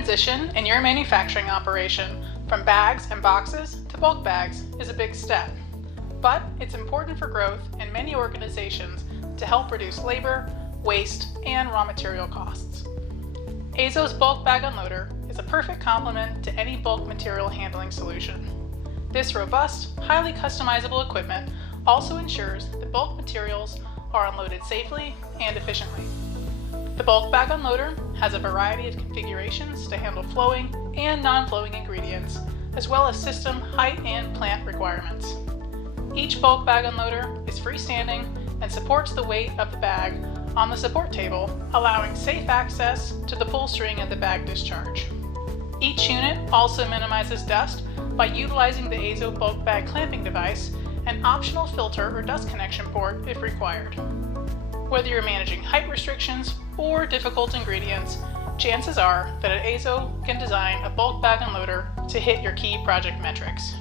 transition in your manufacturing operation from bags and boxes to bulk bags is a big step, but it's important for growth in many organizations to help reduce labor, waste, and raw material costs. AZO's bulk bag unloader is a perfect complement to any bulk material handling solution. This robust, highly customizable equipment also ensures that bulk materials are unloaded safely and efficiently. The bulk bag unloader has a variety of configurations to handle flowing and non-flowing ingredients, as well as system height and plant requirements. Each bulk bag unloader is freestanding and supports the weight of the bag on the support table, allowing safe access to the pull string of the bag discharge. Each unit also minimizes dust by utilizing the AZO bulk bag clamping device and optional filter or dust connection port if required. Whether you're managing height restrictions or difficult ingredients, chances are that an AZO can design a bulk bag unloader to hit your key project metrics.